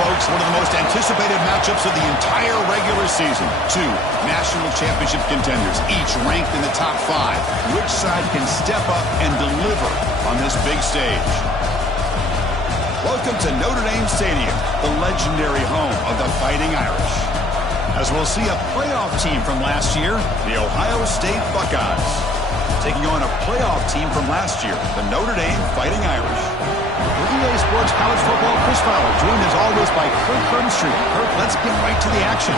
folks, one of the most anticipated matchups of the entire regular season. Two national championship contenders, each ranked in the top 5. Which side can step up and deliver on this big stage? Welcome to Notre Dame Stadium, the legendary home of the Fighting Irish. As we'll see a playoff team from last year, the Ohio State Buckeyes, taking on a playoff team from last year, the Notre Dame Fighting Irish. For EA Sports College Football, Chris Fowler, joined as always by Kirk Burnstreet. Kirk, let's get right to the action.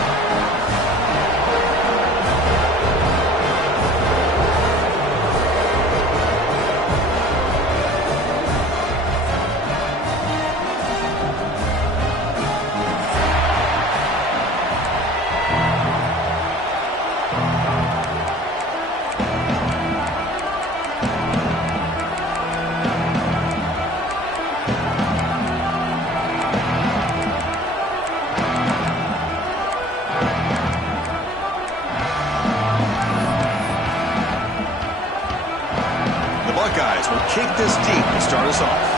Buckeyes will kick this deep to start us off.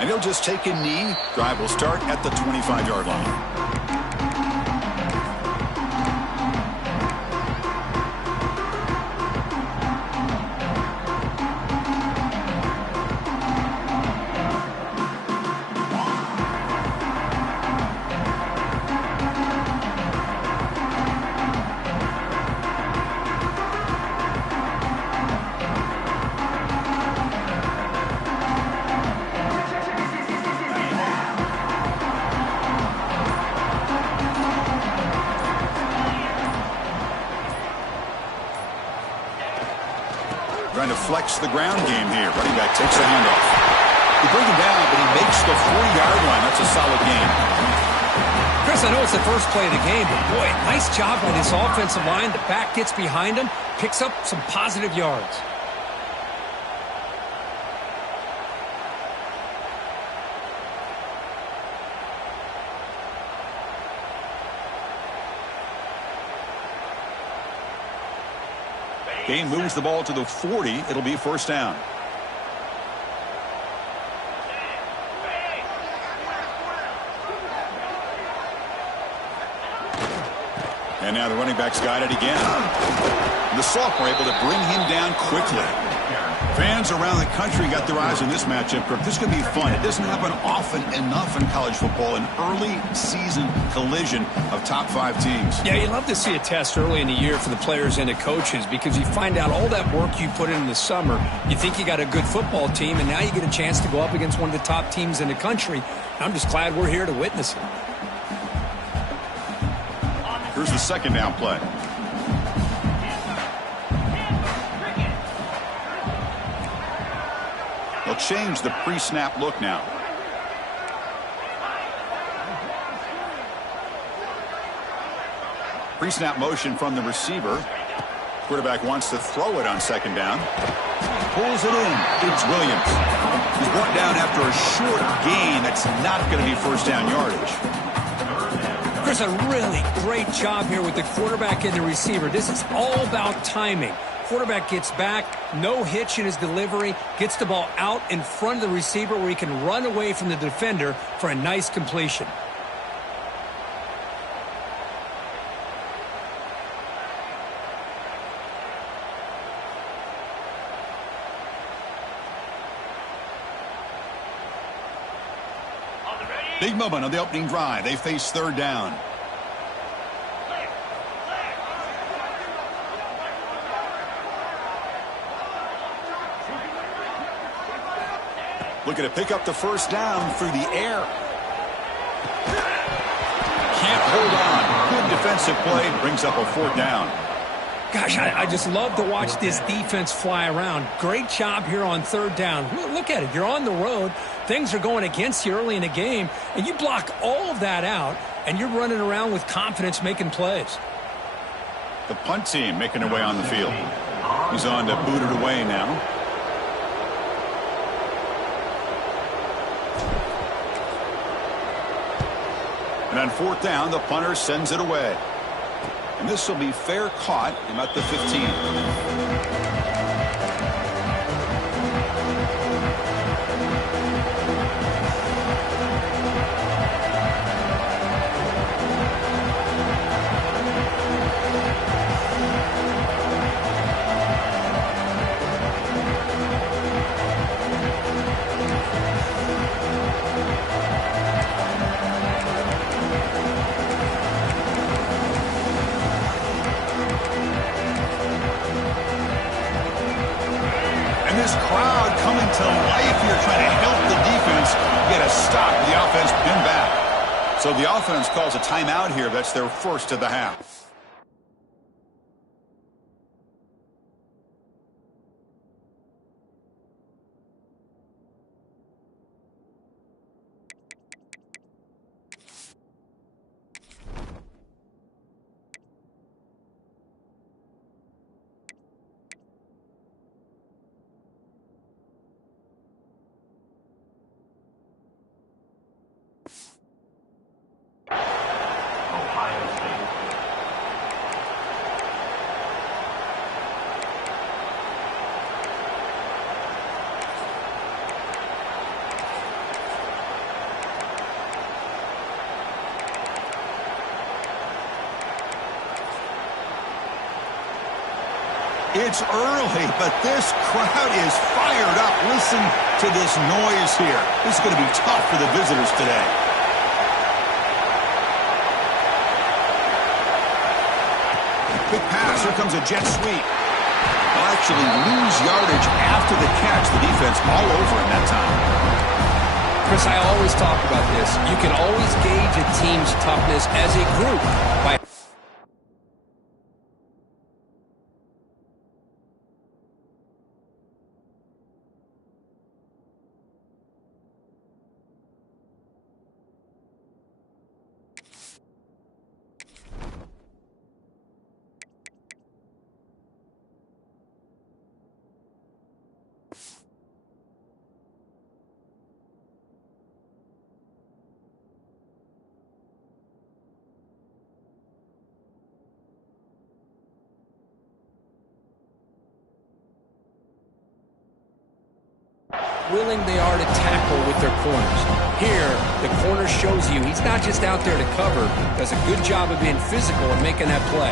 And he'll just take a knee. Drive will start at the 25-yard line. Trying to flex the ground game here. Running back takes the handoff. He brings him down, but he makes the 40-yard line. That's a solid game. Chris, I know it's the first play of the game, but boy, nice job by this offensive line. The back gets behind him, picks up some positive yards. Game moves the ball to the 40. It'll be first down. And now the running back's got it again. The sophomore able to bring him down quickly. Fans around the country got their eyes on this matchup. This is going to be fun. It doesn't happen often enough in college football, an early season collision of top 5 teams. Yeah, you love to see a test early in the year for the players and the coaches because you find out all that work you put in the summer. You think you got a good football team, and now you get a chance to go up against one of the top teams in the country. I'm just glad we're here to witness it. Here's the second down play. They'll change the pre-snap look now. Pre-snap motion from the receiver. Quarterback wants to throw it on second down. Pulls it in. It's Williams. He's brought down after a short gain. That's not going to be first down yardage. Chris, a really great job here with the quarterback and the receiver. This is all about timing. Quarterback gets back, no hitch in his delivery, gets the ball out in front of the receiver where he can run away from the defender for a nice completion. Big moment on the opening drive. They face third down. Looking to pick up the first down through the air. Can't hold on. Good defensive play. Brings up a fourth down. Gosh, I just love to watch this defense fly around. Great job here on third down. Look at it. You're on the road. Things are going against you early in the game, and you block all of that out, and you're running around with confidence making plays. The punt team making their way on the field. He's on to boot it away now. And on fourth down, the punter sends it away. And this will be fair caught about the 15. to life here trying to help the defense get a stop. The offense pinned back. So the offense calls a timeout here. That's their first of the half. It's early, but this crowd is fired up. Listen to this noise here. This is going to be tough for the visitors today. Quick pass. Here comes a jet sweep. They'll actually lose yardage after the catch. The defense all over him that time. Chris, I always talk about this. You can always gauge a team's toughness as a group by willing they are to tackle with their corners. Here, the corner shows you he's not just out there to cover, does a good job of being physical and making that play.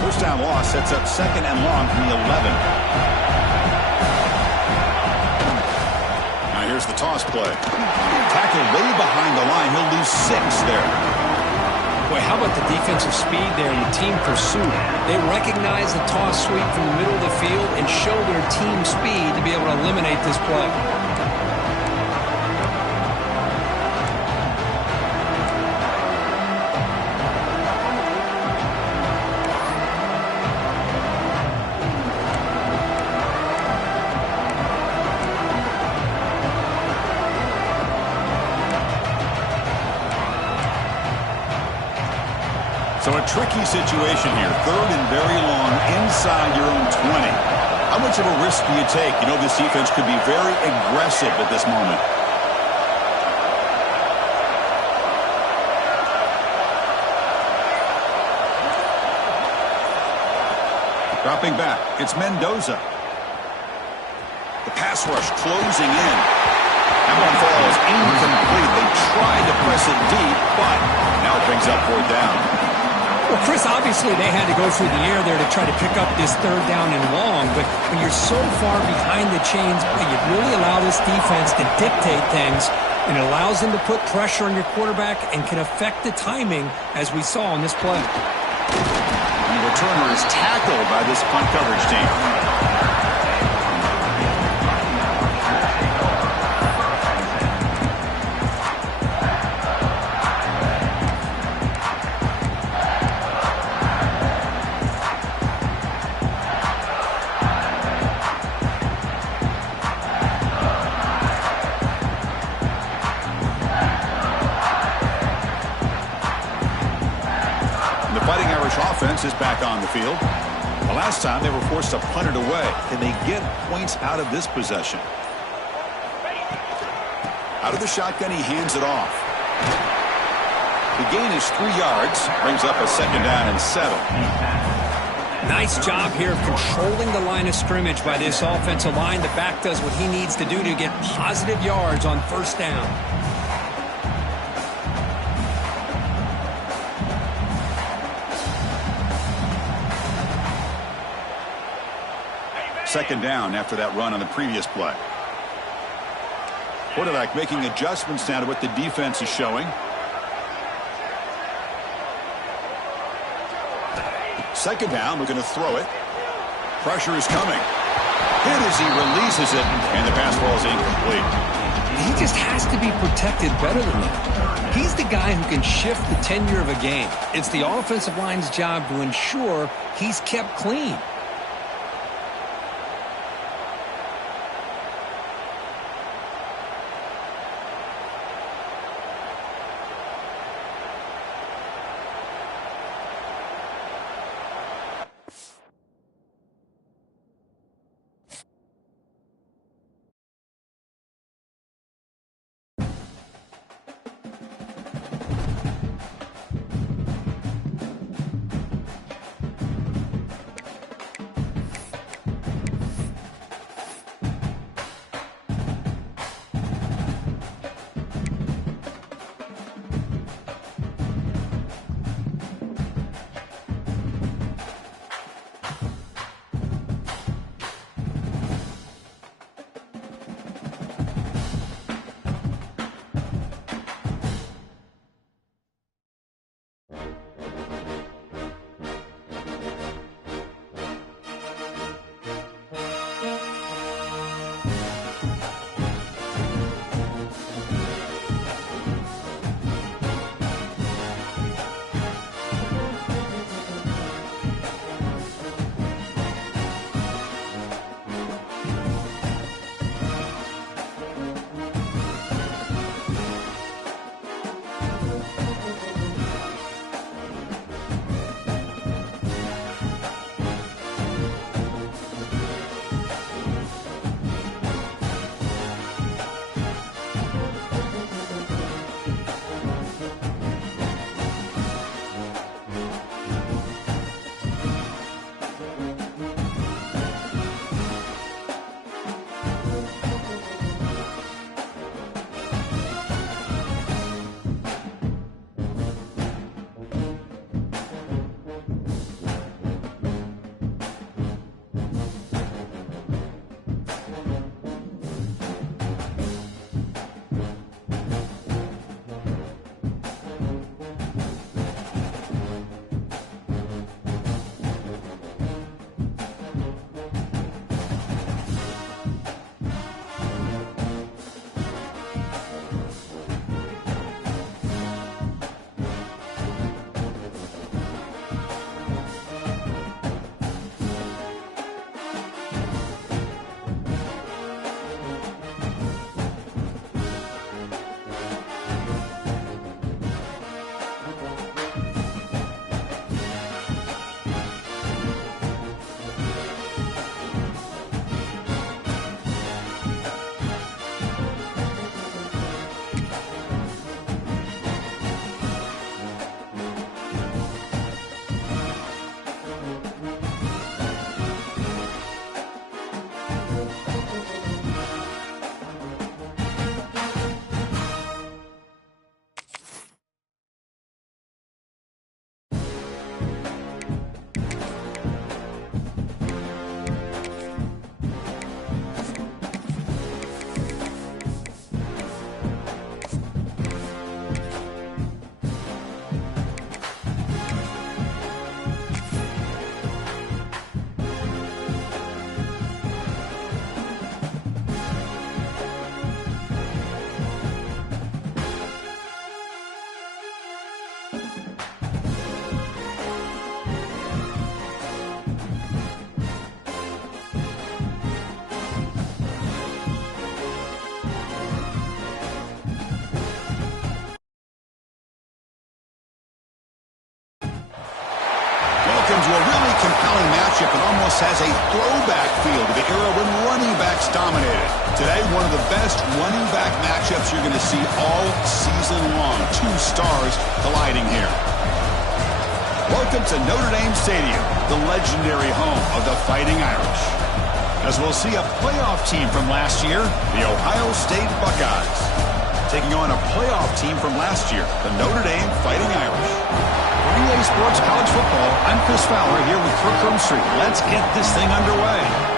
First down loss sets up second and long from the 11. Now here's the toss play. Tackled way behind the line. He'll lose 6 there. Boy, how about the defensive speed there and the team pursuit? They recognize the toss sweep from the middle of the field and show their team speed to be able to eliminate this play. So a tricky situation here. Third and very long inside your own 20. How much of a risk do you take? You know, this defense could be very aggressive at this moment. Dropping back. It's Mendoza. The pass rush closing in. That one falls incomplete. They tried to press it deep, but now it brings up 4th down. Well, Chris, obviously they had to go through the air there to try to pick up this 3rd down and long, but when you're so far behind the chains, you really allow this defense to dictate things, and it allows them to put pressure on your quarterback and can affect the timing, as we saw in this play. And the returner is tackled by this punt coverage team. Offense is back on the field. The last time they were forced to punt it away. Can they get points out of this possession? Out of the shotgun, he hands it off. The gain is 3 yards. Brings up a 2nd down and 7. Nice job here of controlling the line of scrimmage by this offensive line. The back does what he needs to do to get positive yards on 1st down. Second down after that run on the previous play. Quarterback making adjustments now to what the defense is showing. second down, looking to throw it. Pressure is coming. Hit as he releases it, and the pass ball is incomplete. He just has to be protected better than that. He's the guy who can shift the tenure of a game. It's the offensive line's job to ensure he's kept clean. To a really compelling matchup. It almost has a throwback feel to the era when running backs dominated. Today, one of the best running back matchups you're going to see all season long. Two stars colliding here. Welcome to Notre Dame Stadium, the legendary home of the Fighting Irish. As we'll see a playoff team from last year, the Ohio State Buckeyes, taking on a playoff team from last year, the Notre Dame Fighting Irish. For EA Sports College Football, I'm Chris Fowler here with Kirk Street. Let's get this thing underway.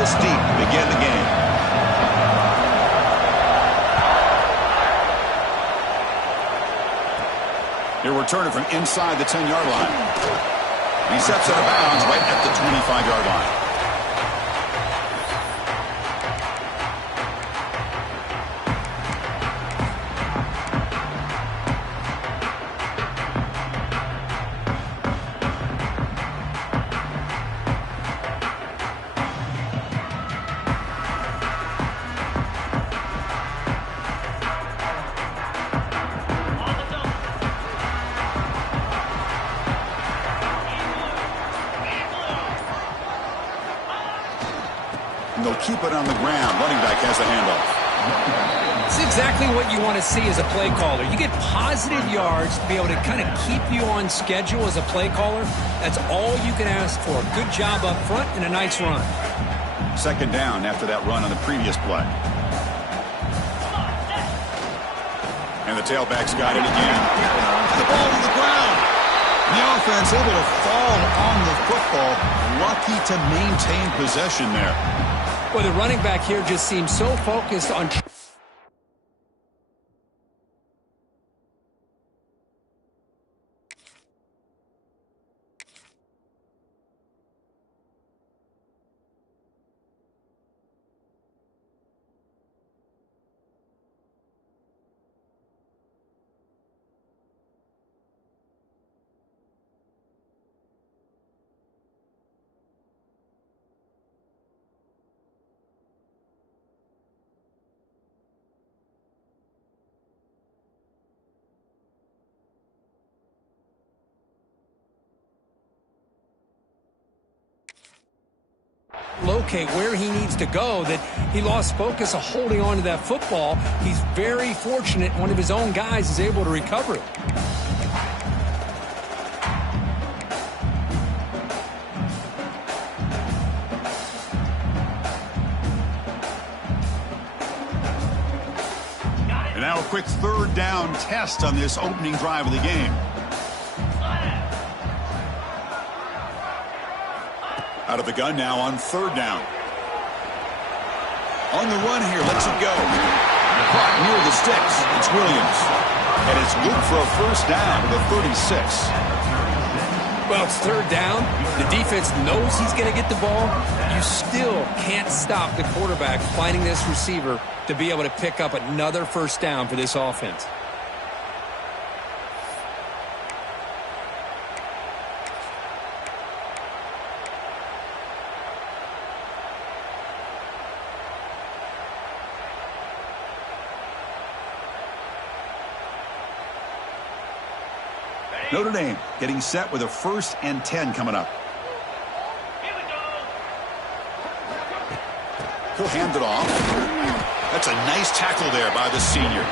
this deep to begin the game. He'll return it from inside the 10-yard line. He steps out of bounds right at the 25-yard line. And they'll keep it on the ground. Running back has the handoff. It's exactly what you want to see as a play caller. You get positive yards to be able to kind of keep you on schedule as a play caller. That's all you can ask for. Good job up front and a nice run. Second down after that run on the previous play. And the tailback's got it again. The ball to the ground. The offense able to fall on the football. Lucky to maintain possession there. Well, the running back here just seems so focused on... locate where he needs to go, that he lost focus of holding on to that football. He's very fortunate one of his own guys is able to recover it. And now a quick third down test on this opening drive of the game. Out of the gun now on third down. On the run here, lets it go. Caught near the sticks. It's Williams. And it's good for a first down to the 36. Well, it's third down. The defense knows he's going to get the ball. You still can't stop the quarterback finding this receiver to be able to pick up another first down for this offense. Notre Dame getting set with a 1st and 10 coming up. He'll hand it off. That's a nice tackle there by the senior.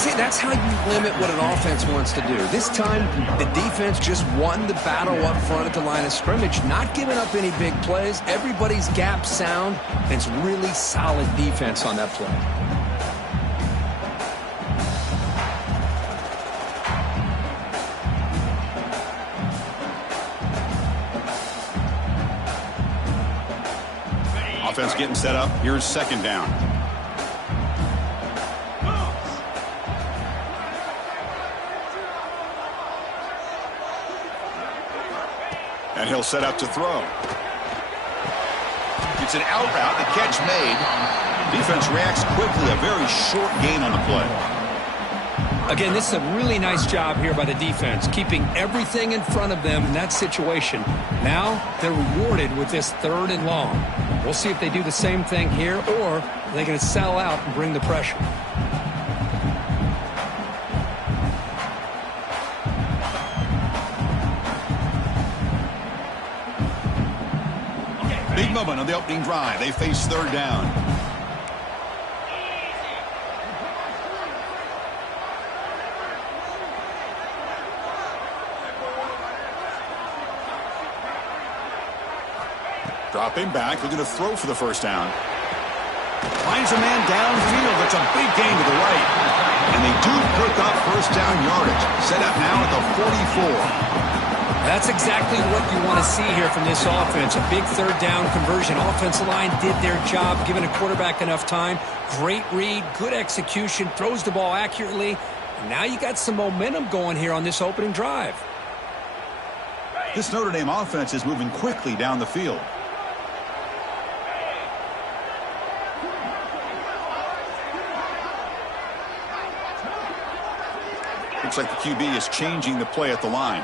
See, that's how you limit what an offense wants to do. This time, the defense just won the battle up front at the line of scrimmage, not giving up any big plays. Everybody's gap sound, and it's really solid defense on that play. Offense getting set up. Here's second down. And he'll set up to throw. It's an out route. The catch made. Defense reacts quickly. A very short gain on the play. Again, this is a really nice job here by the defense, keeping everything in front of them in that situation. Now they're rewarded with this 3rd and long. We'll see if they do the same thing here, or are they going to sell out and bring the pressure. Big moment on the opening drive. They face third down. Dropping back, looking to throw for the first down. Finds a man downfield. That's a big gain to the right. And they do pick up first down yardage. Set up now at the 44. That's exactly what you want to see here from this offense. A big third down conversion. Offensive line did their job, giving a quarterback enough time. Great read, good execution, throws the ball accurately. And now you got some momentum going here on this opening drive. This Notre Dame offense is moving quickly down the field. Looks like the QB is changing the play at the line.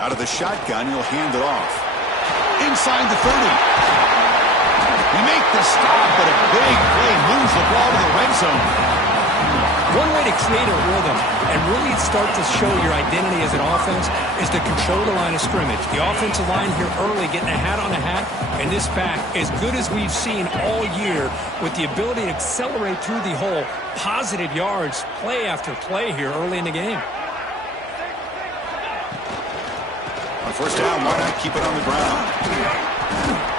Out of the shotgun, he'll hand it off. Inside the 30. He make the stop, but a big play moves the ball to the red zone. One way to create a rhythm and really start to show your identity as an offense is to control the line of scrimmage. The offensive line here early getting a hat on a hat, and this back as good as we've seen all year with the ability to accelerate through the hole. Positive yards, play after play here early in the game. On first down, why not keep it on the ground?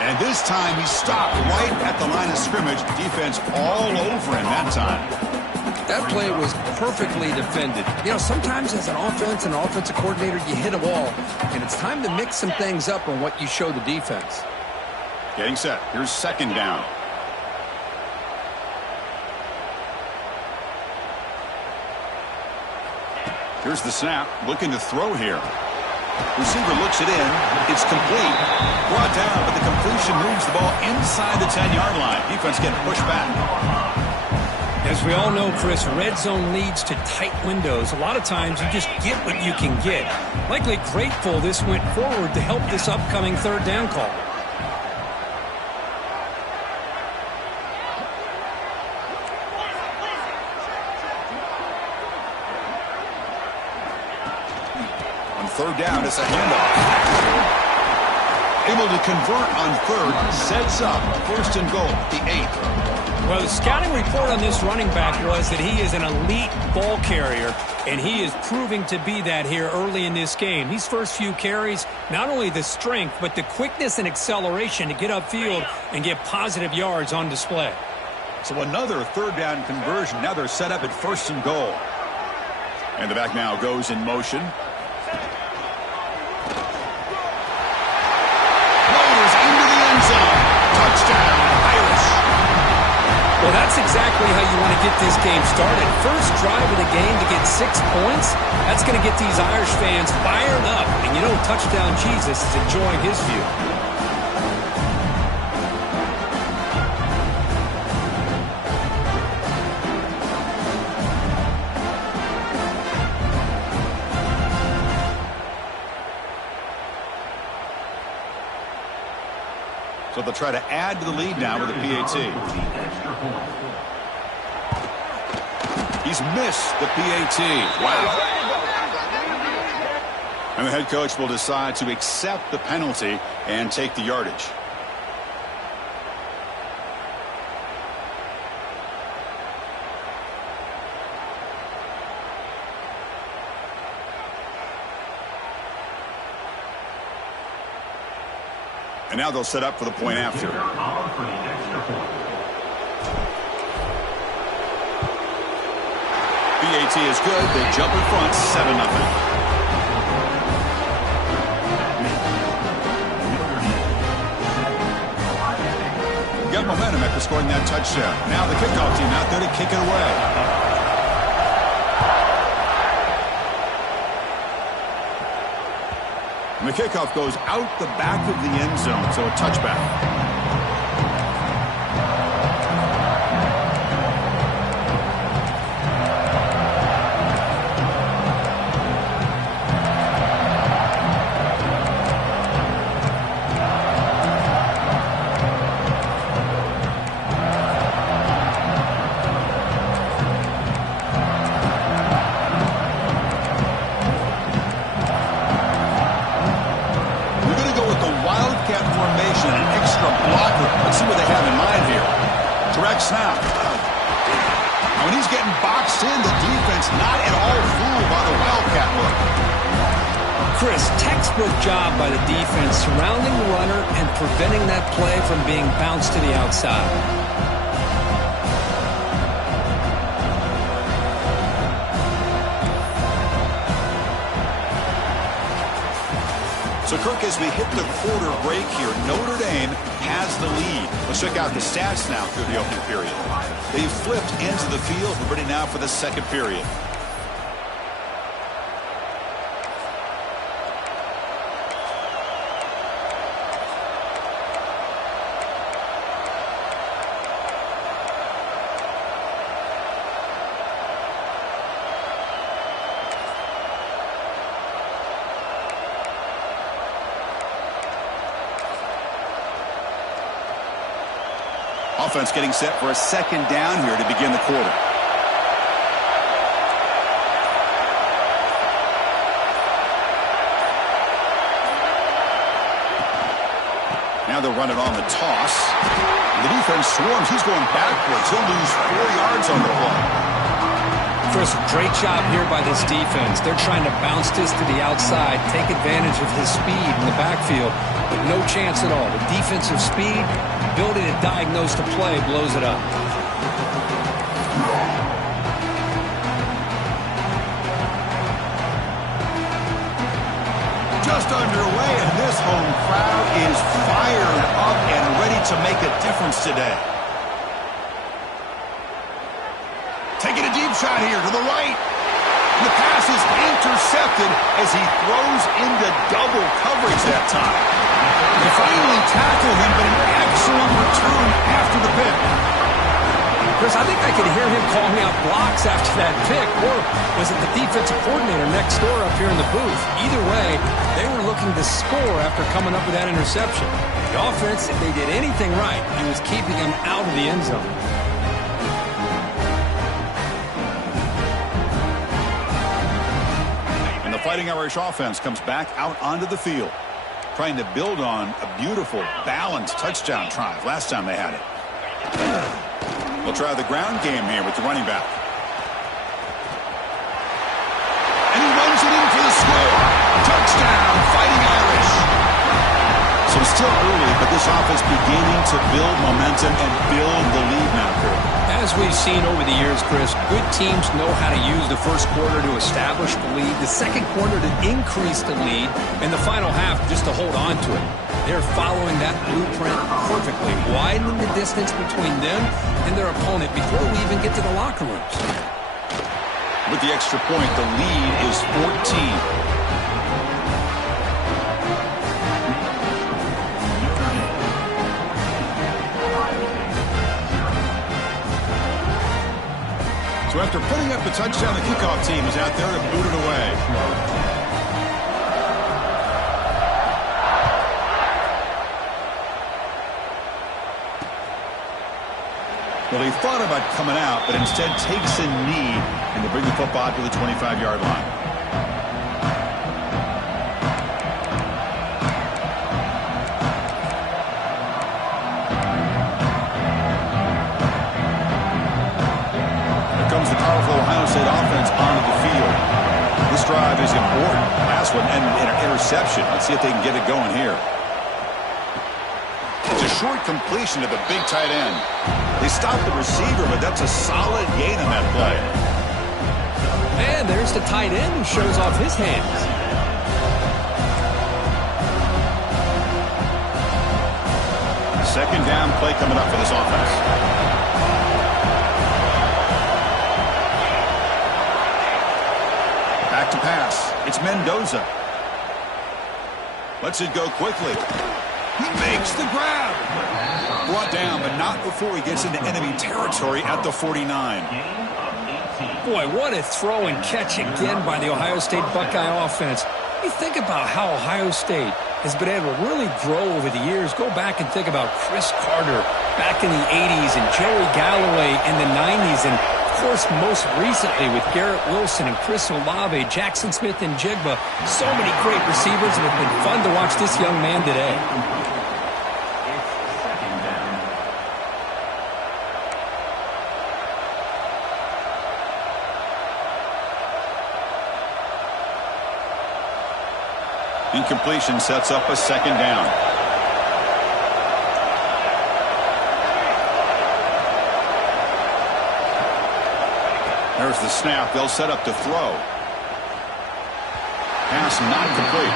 And this time he stopped right at the line of scrimmage. Defense all over him that time. That play was perfectly defended. You know, sometimes as an offense and an offensive coordinator, you hit a ball, and it's time to mix some things up on what you show the defense. Getting set. Here's second down. Here's the snap. Looking to throw here. Receiver looks it in. It's complete. Brought down, but the completion moves the ball inside the 10-yard line. Defense getting pushed back. As we all know, Chris, red zone leads to tight windows. A lot of times you just get what you can get. Likely grateful this went forward to help this upcoming third down call. On third down, it's a handoff. Able to convert on third, sets up first and goal, the 8. Well, the scouting report on this running back was that he is an elite ball carrier, and he is proving to be that here early in this game. These first few carries, not only the strength, but the quickness and acceleration to get upfield and get positive yards on display. So another third down conversion. Now they're set up at first and goal. And the back now goes in motion. Motors into the end zone. Touchdown, Irish. Well, that's exactly how you want to get this game started. First drive of the game to get 6 points. That's going to get these Irish fans fired up. And you know, touchdown Jesus is enjoying his view. So they'll try to add to the lead now with a PAT. He's missed the PAT. Wow. And the head coach will decide to accept the penalty and take the yardage. And now they'll set up for the point after. PAT is good. They jump in front, 7-0. Got momentum after scoring that touchdown. Now the kickoff team out there to kick it away. And the kickoff goes out the back of the end zone, so a touchback. Snap. Now when he's getting boxed in, the defense not at all fooled by the wildcat look. Chris, textbook job by the defense surrounding the runner and preventing that play from being bounced to the outside. So, Kirk, as we hit the quarter break here, Notre Dame has the lead. Let's check out the stats now through the opening period. They've flipped into the field. We're ready now for the second period. Offense getting set for a second down here to begin the quarter. Now they'll run it on the toss. The defense swarms. He's going backwards. He'll lose 4 yards on the play. Chris, great job here by this defense. They're trying to bounce this to the outside, take advantage of his speed in the backfield, but no chance at all. The defensive speed, ability to diagnose the play, blows it up. Just underway, and this home crowd is fired up and ready to make a difference today. Taking a deep shot here to the right. The pass is intercepted as he throws into double coverage that time. They finally tackle him, but an excellent return after the pick. Chris, I think I could hear him calling out blocks after that pick, or was it the defensive coordinator next door up here in the booth? Either way, they were looking to score after coming up with that interception. The offense, if they did anything right, it was keeping him out of the end zone. Fighting Irish offense comes back out onto the field, trying to build on a beautiful, balanced touchdown drive last time they had it. We'll try the ground game here with the running back. And he runs it in for the score. Touchdown, Fighting Irish. So it's still early, but this offense beginning to build momentum and build the lead now, Kurt. As we've seen over the years, Chris, good teams know how to use the first quarter to establish the lead, the second quarter to increase the lead, and the final half just to hold on to it. They're following that blueprint perfectly, widening the distance between them and their opponent before we even get to the locker rooms. With the extra point, the lead is 14. So after putting up the touchdown, the kickoff team is out there to boot it away. Well, he thought about coming out, but instead takes a knee and to bring the football to the 25-yard line. The powerful Ohio State offense onto the field. This drive is important. Last one ended in an interception. Let's see if they can get it going here. It's a short completion to the big tight end. They stopped the receiver, but that's a solid gain on that play. And there's the tight end who shows off his hands. Second down play coming up for this offense. Back to pass. It's Mendoza. Lets it go quickly. He makes the grab. Brought down, but not before he gets into enemy territory at the 49. Boy, what a throw and catch again by the Ohio State Buckeye offense. You think about how Ohio State has been able to really grow over the years. Go back and think about Chris Carter back in the 80s and Jerry Galloway in the 90s, and of course most recently with Garrett Wilson and Chris Olave, Jackson Smith and Jigba. So many great receivers, and it's been fun to watch this young man today. Incompletion sets up a second down. There's the snap. They'll set up to throw. Pass not complete.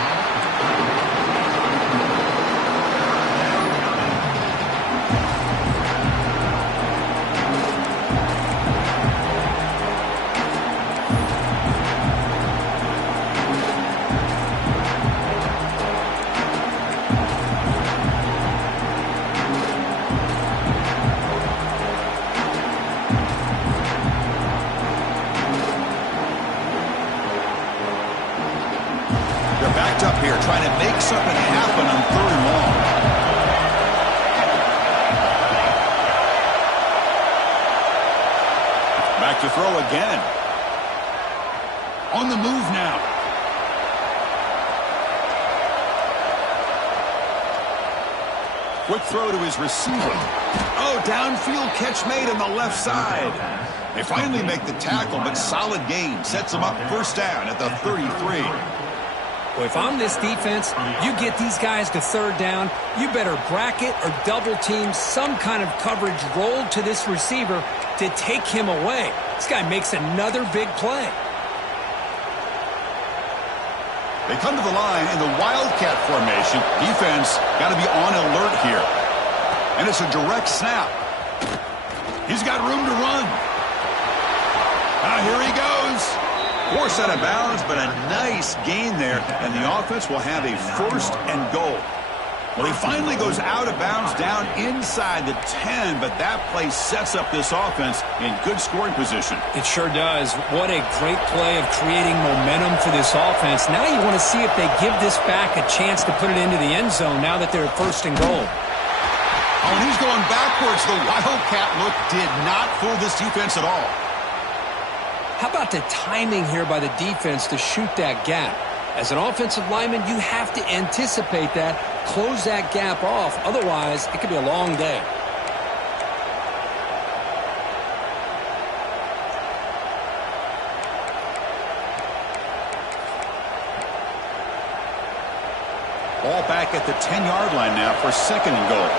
picks up and happen on 3rd and long. Back to throw again. On the move now. Quick throw to his receiver. Oh, downfield catch made on the left side. They finally make the tackle, but solid gain. Sets them up 1st down at the 33. Well, if I'm this defense, you get these guys to 3rd down, you better bracket or double team some kind of coverage rolled to this receiver to take him away. This guy makes another big play. They come to the line in the Wildcat formation. Defense got to be on alert here. And it's a direct snap. He's got room to run. Here he goes. Forced out of bounds, but a nice gain there. And the offense will have a 1st and goal. Well, he finally goes out of bounds down inside the 10, but that play sets up this offense in good scoring position. It sure does. What a great play of creating momentum for this offense. Now you want to see if they give this back a chance to put it into the end zone now that they're at 1st and goal. Oh, and he's going backwards. The Wildcat look did not fool this defense at all. How about the timing here by the defense to shoot that gap? As an offensive lineman, you have to anticipate that, close that gap off. Otherwise, it could be a long day. Ball back at the 10-yard line now for 2nd and goal.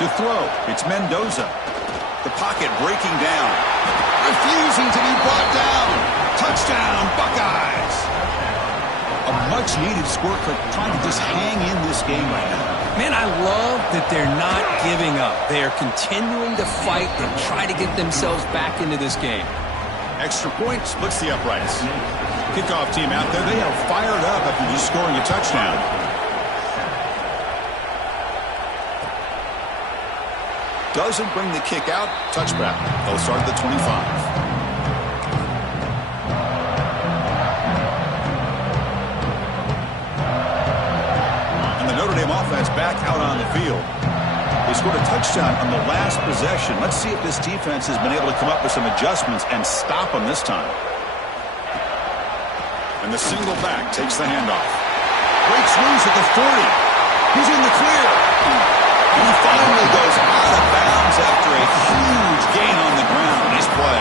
To throw, it's Mendoza. The pocket breaking down. Refusing to be brought down. Touchdown, Buckeyes. A much-needed squirt for trying to just hang in this game right now. Man, I love that they're not giving up. They are continuing to fight and try to get themselves back into this game. Extra point splits the uprights. Kickoff team out there, they are fired up after just scoring a touchdown. Doesn't bring the kick out. Touchback. They'll start at the 25. And the Notre Dame offense back out on the field. They scored a touchdown on the last possession. Let's see if this defense has been able to come up with some adjustments and stop them this time. And the single back takes the handoff. Breaks loose at the 40. He's in the clear. And he finally goes out of bounds after a huge gain on the ground. Nice play.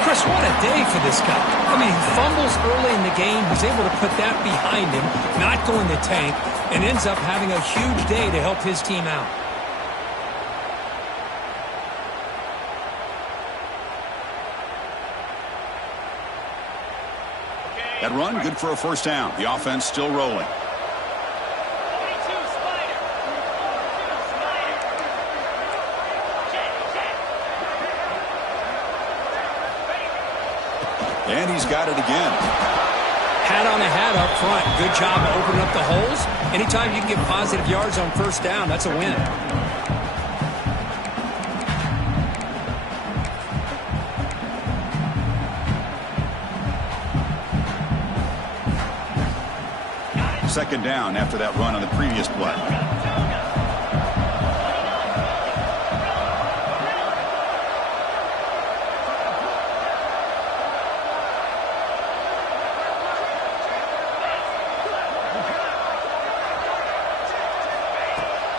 Chris, what a day for this guy. I mean, he fumbles early in the game. He's able to put that behind him, not go in the tank, and ends up having a huge day to help his team out. That run, good for a 1st down. The offense still rolling. And he's got it again. Hat on a hat up front. Good job opening up the holes. Anytime you can get positive yards on 1st down, that's a win. Second down after that run on the previous play.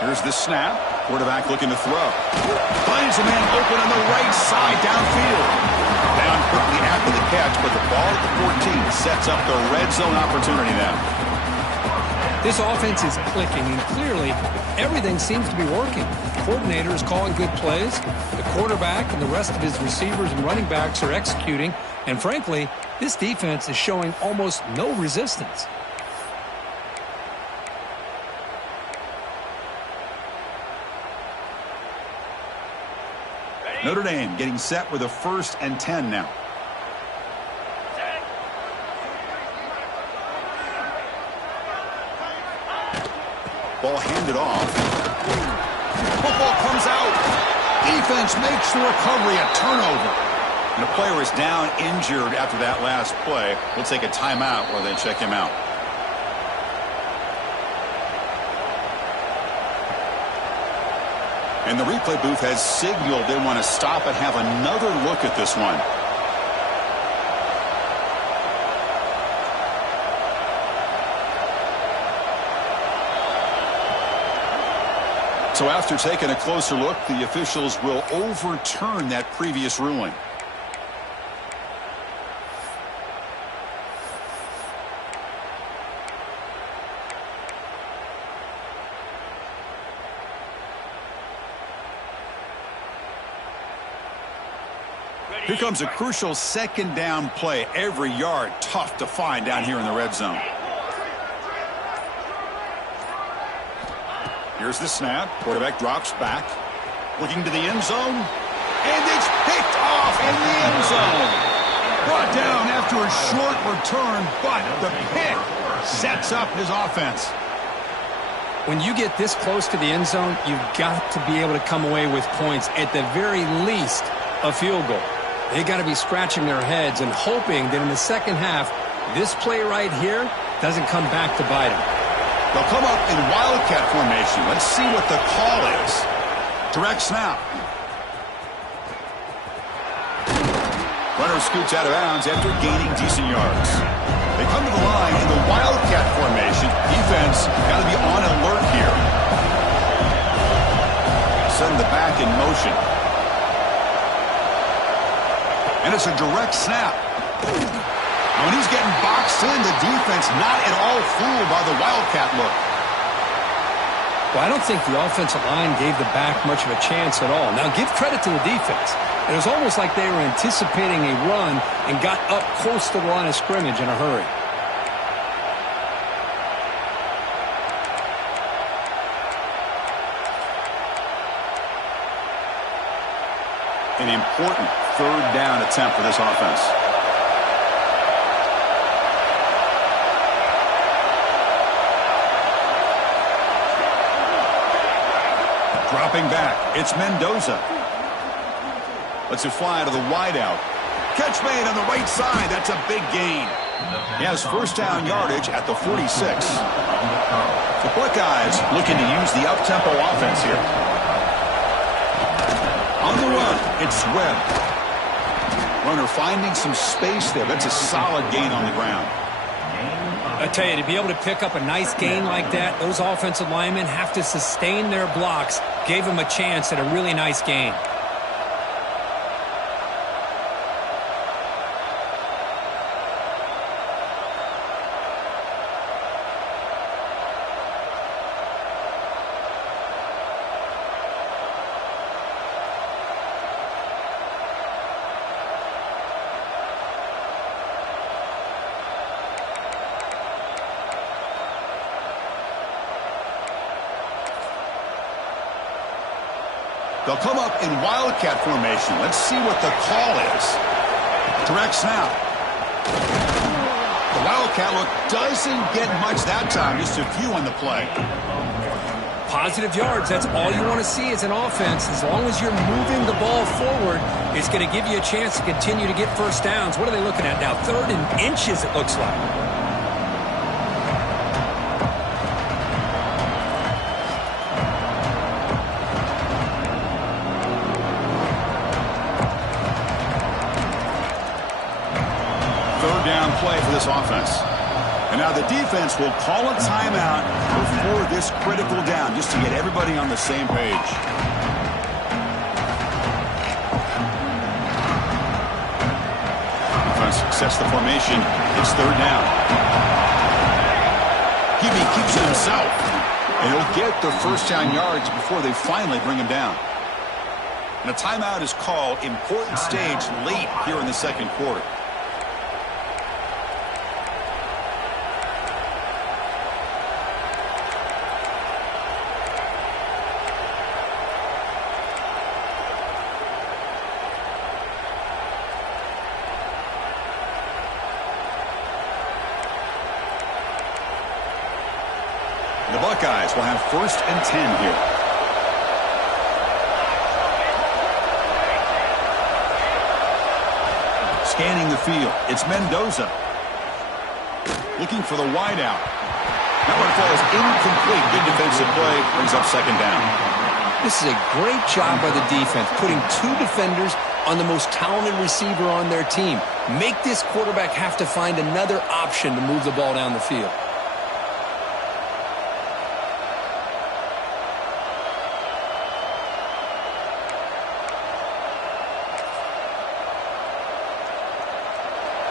Here's the snap. Quarterback looking to throw. Finds a man open on the right side downfield. Down quickly after the catch, but the ball at the 14 sets up the red zone opportunity now. This offense is clicking, and clearly everything seems to be working. The coordinator is calling good plays. The quarterback and the rest of his receivers and running backs are executing. And frankly, this defense is showing almost no resistance. Notre Dame getting set with a 1st and 10 now. Ball handed off. Football comes out. Defense makes the recovery, a turnover. And a player is down injured after that last play. We'll take a timeout while they check him out. And the replay booth has signaled they want to stop and have another look at this one. So after taking a closer look, the officials will overturn that previous ruling. Here comes a crucial second down play. Every yard tough to find down here in the red zone. Here's the snap. Quarterback drops back. Looking to the end zone. And it's picked off in the end zone. Brought down after a short return, but the pick sets up his offense. When you get this close to the end zone, you've got to be able to come away with points. At the very least, a field goal. They got to be scratching their heads and hoping that in the second half, this play right here doesn't come back to bite them. They'll come up in wildcat formation. Let's see what the call is. Direct snap. Runner scoots out of bounds after gaining decent yards. They come to the line in the wildcat formation. Defense got to be on alert here. Send the back in motion. And it's a direct snap. Now when he's getting boxed in, the defense not at all fooled by the wildcat look. Well, I don't think the offensive line gave the back much of a chance at all. Now, give credit to the defense. It was almost like they were anticipating a run and got up close to the line of scrimmage in a hurry. An important third down attempt for this offense. Dropping back, it's Mendoza. Lets it fly to the wideout. Catch made on the right side. That's a big gain. He has first down yardage at the 46. The Buckeyes looking to use the up-tempo offense here. On the run, it's Webb. Runner finding some space there. That's a solid gain on the ground. I tell you, to be able to pick up a nice gain like that, those offensive linemen have to sustain their blocks. Gave him a chance at a really nice gain. They'll come up in wildcat formation. Let's see what the call is. Direct snap. The wildcat look doesn't get much that time. Just a few on the play. Positive yards, that's all you want to see as an offense. As long as you're moving the ball forward, it's going to give you a chance to continue to get first downs. What are they looking at now? 3rd and inches, it looks like. Play for this offense. And now the defense will call a timeout before this critical down, just to get everybody on the same page. Defense sets the formation. It's 3rd down. Hebe keeps it himself. And he'll get the first down yards before they finally bring him down. And a timeout is called. Important stage late here in the second quarter. The Buckeyes will have 1st and 10 here. scanning the field. It's Mendoza. Looking for the wideout. That one falls incomplete. Good defensive play. Brings up second down. This is a great job by the defense, putting two defenders on the most talented receiver on their team. Make this quarterback have to find another option to move the ball down the field.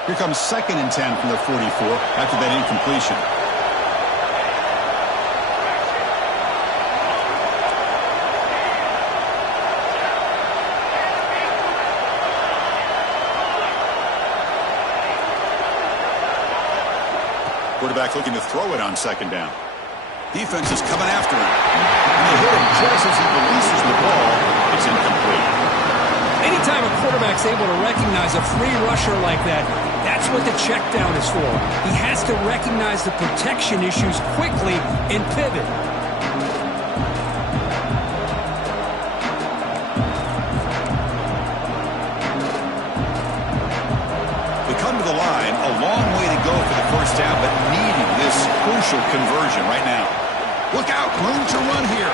Here comes 2nd and 10 from the 44 after that incompletion. Quarterback looking to throw it on 2nd down. Defense is coming after him. And they hit him just as he releases the ball. It's incomplete. Anytime a quarterback's able to recognize a free rusher like that, that's what the check down is for. He has to recognize the protection issues quickly and pivot. They come to the line, a long way to go for the first down, but needing this crucial conversion right now. Look out, room to run here.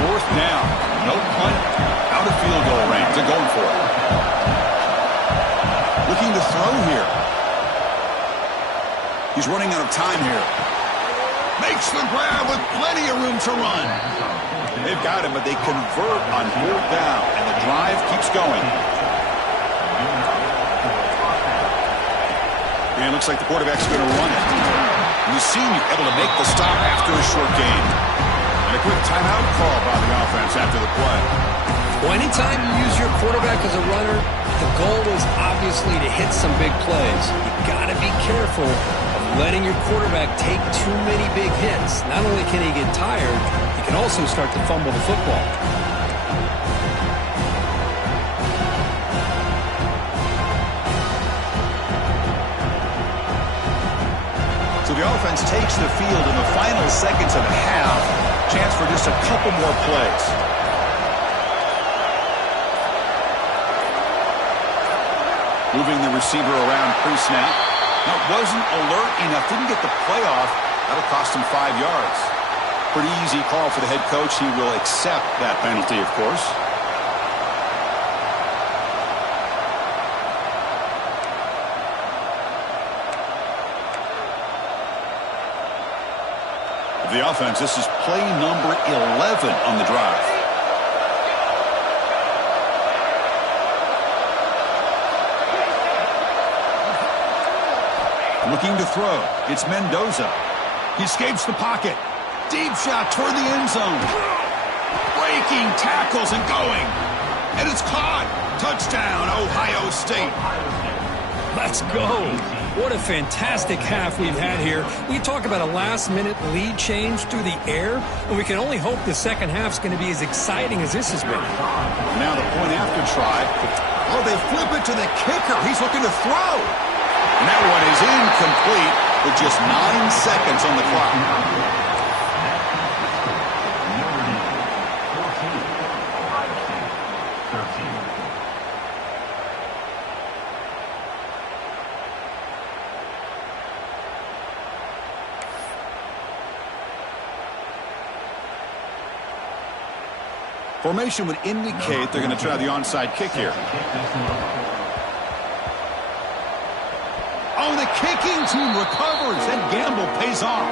4th down, no punt, out of field goal range. They're going for it. Looking to throw here. He's running out of time here. Makes the grab with plenty of room to run. They've got him, but they convert on 4th down, and the drive keeps going. And it looks like the quarterback's going to run it. And the senior able to make the stop after a short gain. And a quick timeout call by the offense after the play. Well, anytime you use your quarterback as a runner, the goal is obviously to hit some big plays. You've got to be careful of letting your quarterback take too many big hits. Not only can he get tired, he can also start to fumble the football. So the offense takes the field in the final seconds of the half. Chance for just a couple more plays. Moving the receiver around pre-snap. Now, wasn't alert enough. Didn't get the play off. That'll cost him 5 yards. Pretty easy call for the head coach. He will accept that penalty, of course. The offense, this is play number 11 on the drive. Looking to throw. It's Mendoza. He escapes the pocket. Deep shot toward the end zone. Breaking tackles and going. And it's caught. Touchdown, Ohio State. Let's go. What a fantastic half we've had here. We talk about a last-minute lead change through the air, and we can only hope the second half's going to be as exciting as this has been. Now the point after try. Oh, they flip it to the kicker. He's looking to throw. And that one is incomplete with just 9 seconds on the clock. Formation would indicate they're going to try the onside kick here. Oh, the kicking team recovers. That gamble pays off.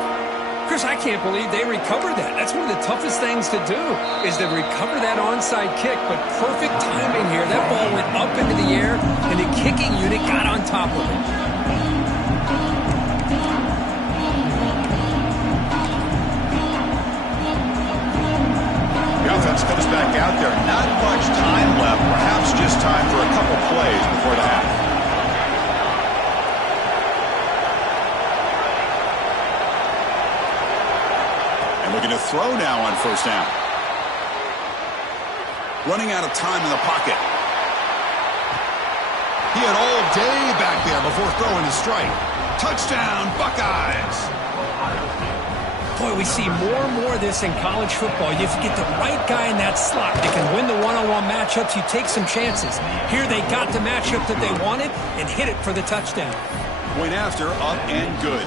Chris, I can't believe they recovered that. That's one of the toughest things to do, is to recover that onside kick. But perfect timing here. That ball went up into the air, and the kicking unit got on top of it. The offense comes back out there. Not much time left. Perhaps just time for a couple plays before the half. And looking to throw now on first down. Running out of time in the pocket. He had all day back there before throwing a strike. Touchdown, Buckeyes. Boy, we see more and more of this in college football. If you get the right guy in that slot, you can win the one-on-one matchups. You take some chances. Here they got the matchup that they wanted and hit it for the touchdown. Point after, up and good.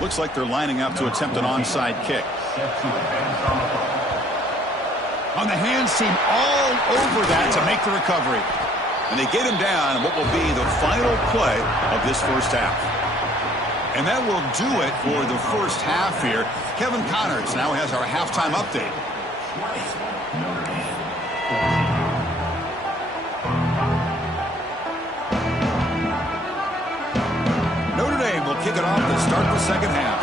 Looks like they're lining up to attempt an onside kick. On the hands team all over that to make the recovery. And they get him down in what will be the final play of this first half. And that will do it for the first half here. Kevin Connors now has our halftime update. Notre Dame will kick it off to start the second half.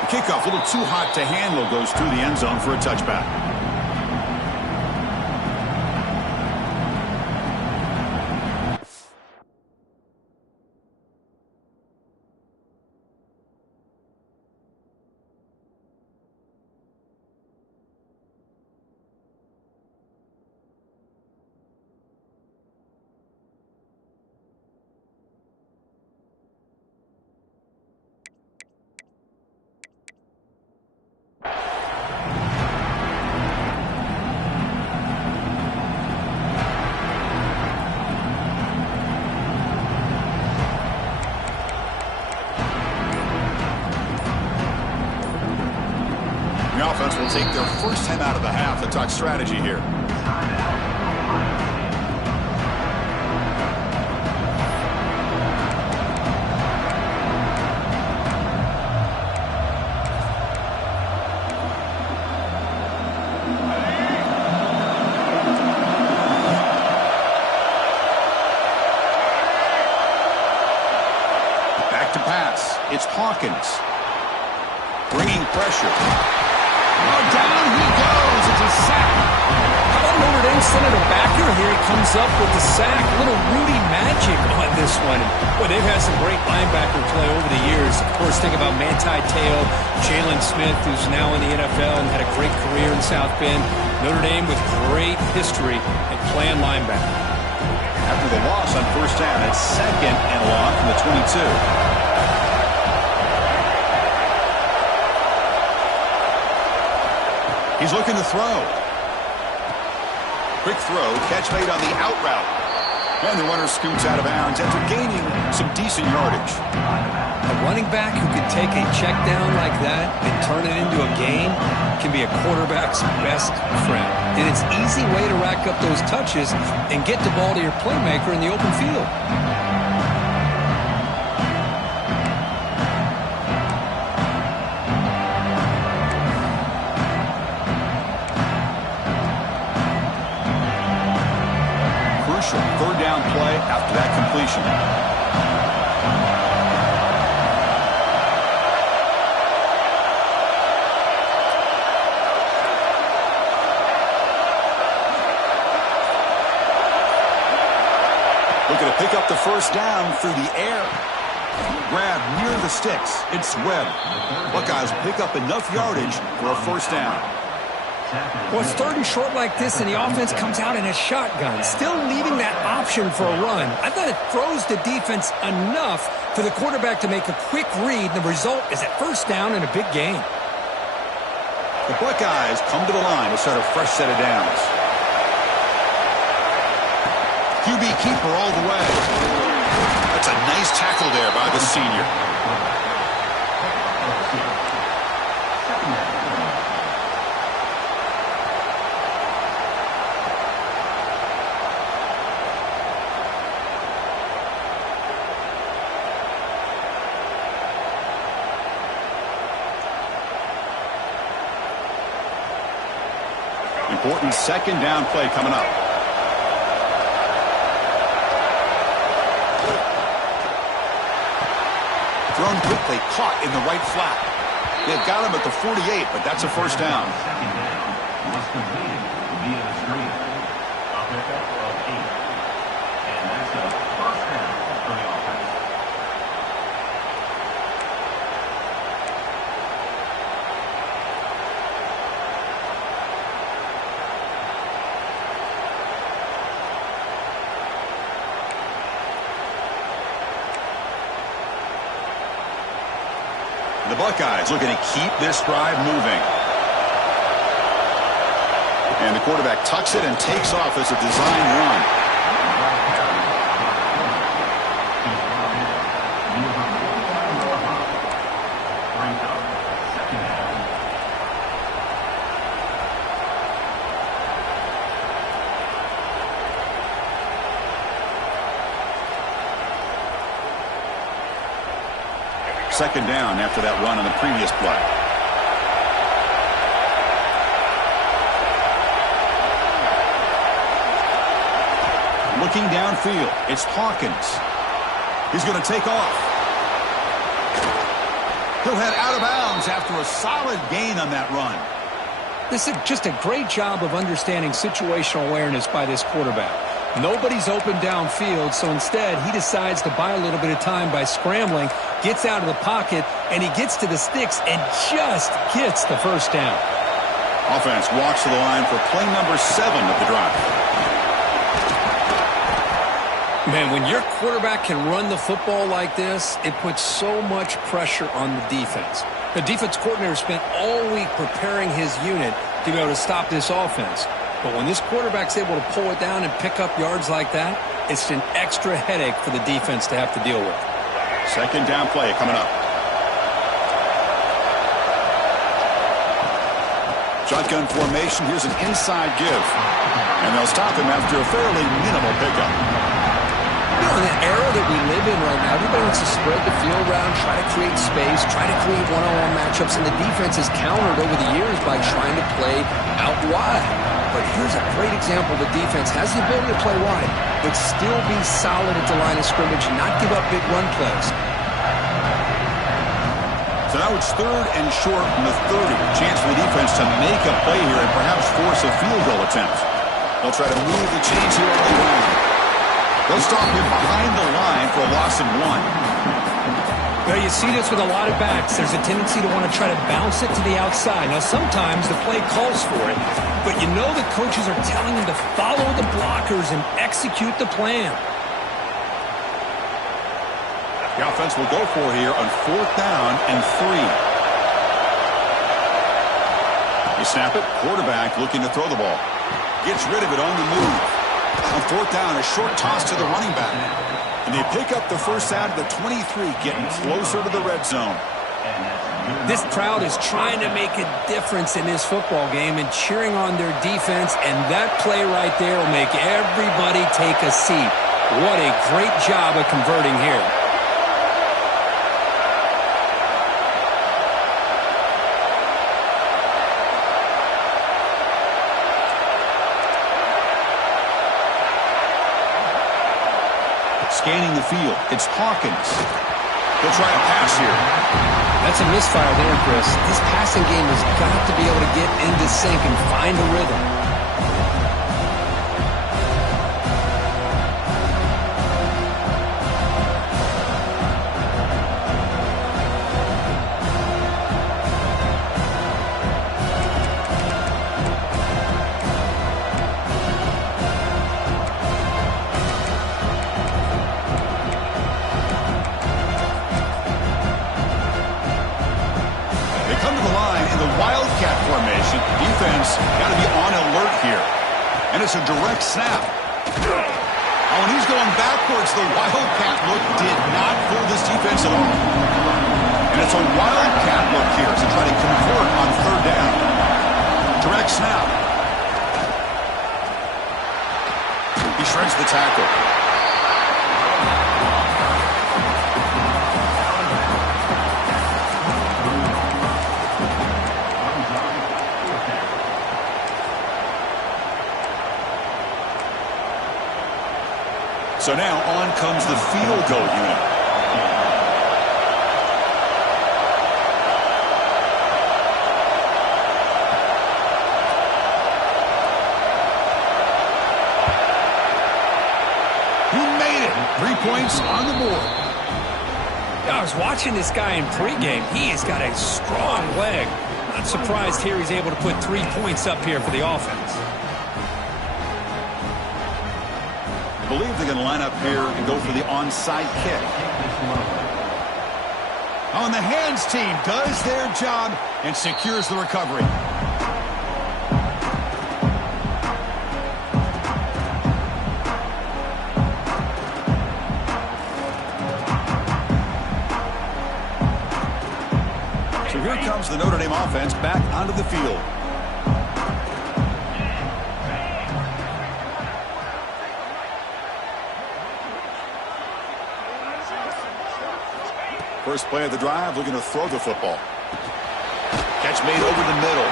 The kickoff, a little too hot to handle, goes through the end zone for a touchback. The offense will take their first time out of the half to talk strategy here. Back to pass. It's Hawkins. Bringing pressure. Oh, down he goes. It's a sack. How about Notre Dame sending a backer here? He comes up with the sack. A little Rudy magic on this one. Boy, they've had some great linebacker play over the years. Of course, think about Manti Te'o, Jalen Smith, who's now in the NFL and had a great career in South Bend. Notre Dame with great history at playing linebacker. After the loss on first down, it's second and long from the 22. He's looking to throw. Quick throw, catch made on the out route. And the runner scoots out of bounds after gaining some decent yardage. A running back who can take a check down like that and turn it into a gain can be a quarterback's best friend. And it's an easy way to rack up those touches and get the ball to your playmaker in the open field. Third down play after that completion. Looking to pick up the first down through the air. Grab near the sticks. It's Webb. Buckeyes pick up enough yardage for a first down. Well, it's third and short like this, and the offense comes out in a shotgun, still leaving that option for a run. I thought it throws the defense enough for the quarterback to make a quick read. The result is a first down and a big gain. The Buckeyes come to the line to start a fresh set of downs. QB keeper all the way. That's a nice tackle there by the senior. Important second down play coming up. Thrown quickly, caught in the right flat. They've got him at the 48, but that's a first down. Was completed via the screen. A pickup of 8. And that's a first down. The Buckeyes looking to keep this drive moving. And the quarterback tucks it and takes off as a design run. Second down after that run on the previous play. Looking downfield, it's Hawkins. He's going to take off. He'll head out of bounds after a solid gain on that run. This is just a great job of understanding situational awareness by this quarterback. Nobody's open downfield, so instead he decides to buy a little bit of time by scrambling, gets out of the pocket, and he gets to the sticks and just gets the first down. Offense walks to the line for play number 7 of the drive. Man, when your quarterback can run the football like this, it puts so much pressure on the defense. The defense coordinator spent all week preparing his unit to be able to stop this offense. But when this quarterback's able to pull it down and pick up yards like that, it's an extra headache for the defense to have to deal with. Second down play coming up. Shotgun formation. Here's an inside give. And they'll stop him after a fairly minimal pickup. You know, in the era that we live in right now, everybody wants to spread the field around, try to create space, try to create one-on-one matchups, and the defense has countered over the years by trying to play out wide. But here's a great example. The defense has the ability to play wide, but still be solid at the line of scrimmage and not give up big run plays. So now it's third and short from the 30. Chance for the defense to make a play here and perhaps force a field goal attempt. They'll try to move the chains here early on. They'll stop him behind the line for a loss of 1. Well, you see this with a lot of backs. There's a tendency to want to try to bounce it to the outside. Now, sometimes the play calls for it, but you know the coaches are telling him to follow the blockers and execute the plan. The offense will go for here on 4th down and 3. You snap it, quarterback looking to throw the ball. Gets rid of it on the move. On 4th down, a short toss to the running back. And they pick up the first out of the 23, getting closer to the red zone. This crowd is trying to make a difference in this football game and cheering on their defense, and that play right there will make everybody take a seat. What a great job of converting here. Scanning the field, it's Hawkins. He'll try a pass here. That's a misfire there, Chris. This passing game has got to be able to get into sync and find a rhythm. It's a direct snap. Oh, and he's going backwards. The wildcat look did not fool this defense at all. And it's a wildcat look here to try to convert on 3rd down. Direct snap. He shreds the tackle. So now on comes the field goal unit. He made it. 3 points on the board. I was watching this guy in pregame. He has got a strong leg. Not surprised here he's able to put 3 points up here for the offense. I believe they're going to line up here and go for the onside kick. On the hands team does their job and secures the recovery. So here comes the Notre Dame offense back onto the field. First play of the drive, looking to throw the football. Catch made over the middle.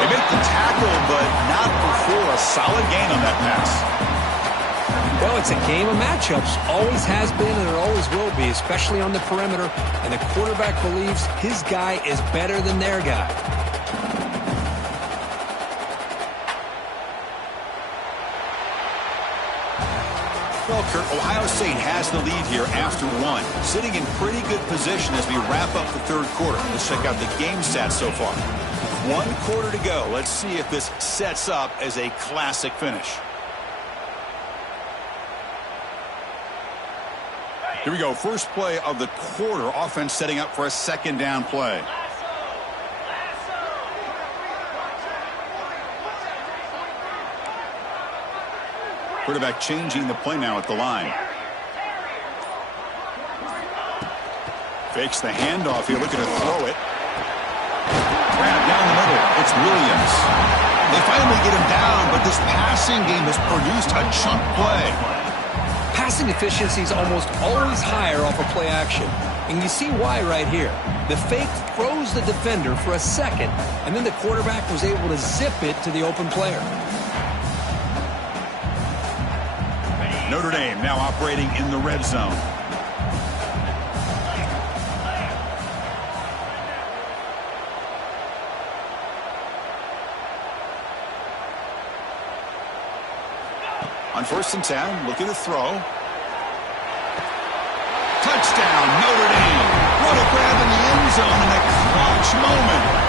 They make the tackle, but not before a solid gain on that pass. Well, it's a game of matchups. Always has been, and it always will be, especially on the perimeter. And the quarterback believes his guy is better than their guy. Well, Kurt, Ohio State has the lead here after one. Sitting in pretty good position as we wrap up the third quarter. Let's check out the game stats so far. 1 quarter to go. Let's see if this sets up as a classic finish. Here we go. First play of the quarter. Offense setting up for a second down play. Quarterback changing the play now at the line. Fakes the handoff here, looking to throw it. Grab down the middle. It's Williams. They finally get him down, but this passing game has produced a chunk play. Passing efficiency is almost always higher off of play action. And you see why right here. The fake throws the defender for a second, and then the quarterback was able to zip it to the open player. Notre Dame now operating in the red zone. On 1st and 10, looking to throw. Touchdown, Notre Dame. What a grab in the end zone in a clutch moment.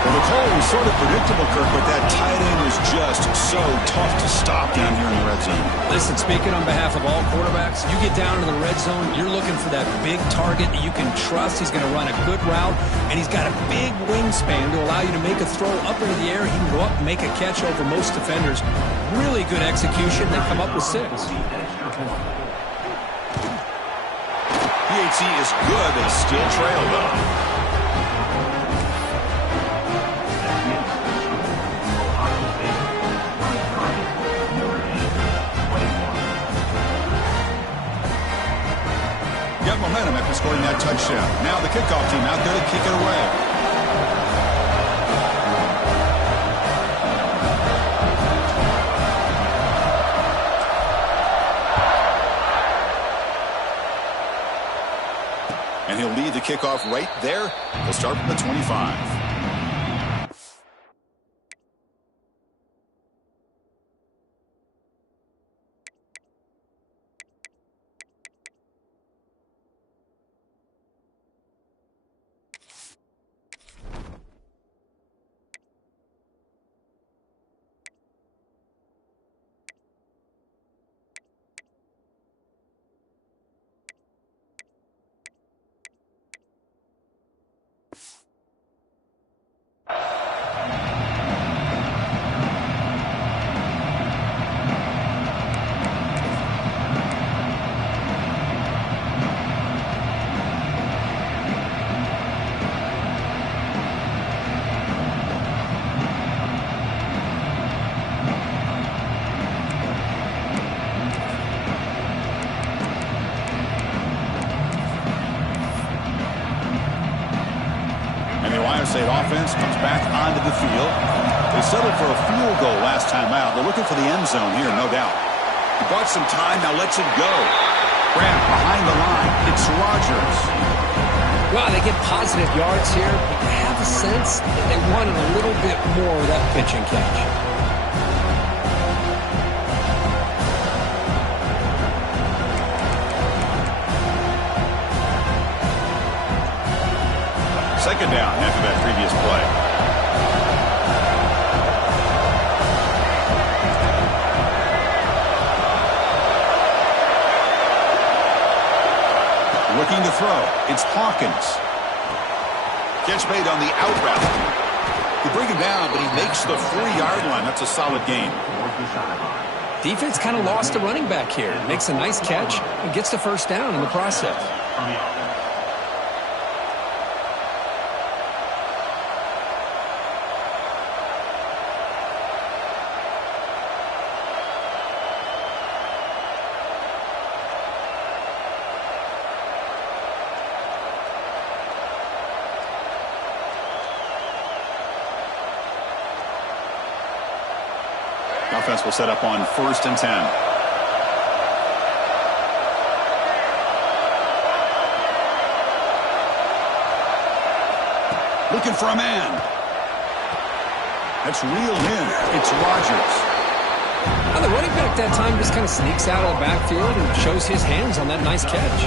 Well, the call was sort of predictable, Kirk, but that tight end was just so tough to stop down here in the red zone. Listen, speaking on behalf of all quarterbacks, you get down to the red zone, you're looking for that big target that you can trust. He's going to run a good route, and he's got a big wingspan to allow you to make a throw up into the air. He can go up and make a catch over most defenders. Really good execution. They come up with 6. PAT is good. They still trail, though. Got momentum after scoring that touchdown. Now the kickoff team out there to kick it away. And he'll lead the kickoff right there. They'll start from the 25. State offense comes back onto the field. They settled for a field goal last time out. They're looking for the end zone here, no doubt. He bought some time, now lets it go. Grant behind the line. It's Rogers. Well, they get positive yards here. I have a sense that they wanted a little bit more of that pitch and catch. Second down after that previous play. Looking to throw. It's Hawkins. Catch made on the out route. They bring him down, but he makes the 3-yard line. That's a solid gain. Defense kind of lost a running back here. Makes a nice catch and gets the first down in the process. Offense will set up on 1st and 10. Looking for a man. That's reeled in. It's Rodgers. Well, the running back that time just kind of sneaks out of the backfield and shows his hands on that nice catch.